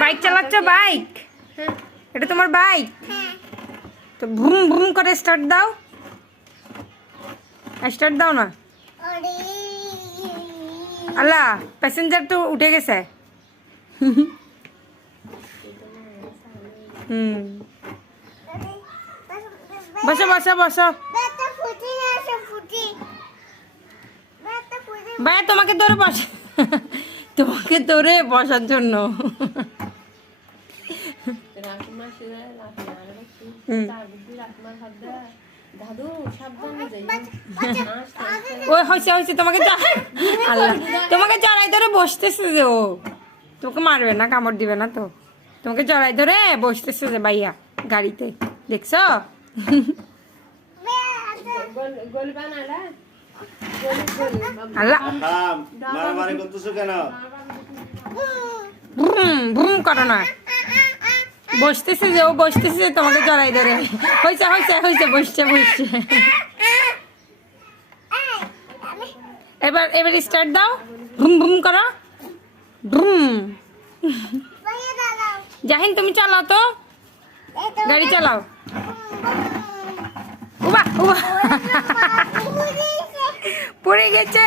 Bike চালাচ্ছ? Bike? এটা তোমার bike? তো ভুম ভুম করে স্টার্ট দাও। স্টার্ট দাও না। আল্লাহ, প্যাসেঞ্জার তো উঠে গেছে। বসো বসো বসো। ভাইয়া তোমাকে ধরে বসা, তোমাকে ধরে বসার জন্য। ওই হয়েছে হয়েছে, তোমাকে আল্লাহ, তোমাকে জড়াই ধরে বসতেছে যে ও। তোমাকে মারবে না, কামড় দিবে না তো? তোমাকে জড়াই ধরে বসতেছে যে ভাইয়া গাড়িতে, দেখছো? আল্লাহ, ভুম করো না। বসতেছে যে ও, বসতেছে তোমাকে জড়াই ধরে। হয়েছে হয়েছে হয়েছে, বসছে বসছে। এবার এবার স্টার্ট দাও, ভুম ভুম করো, ভুম। জাহিন তুমি চালাও তো, গাড়ি চালাও। উবা উবা, পড়ে গেছে।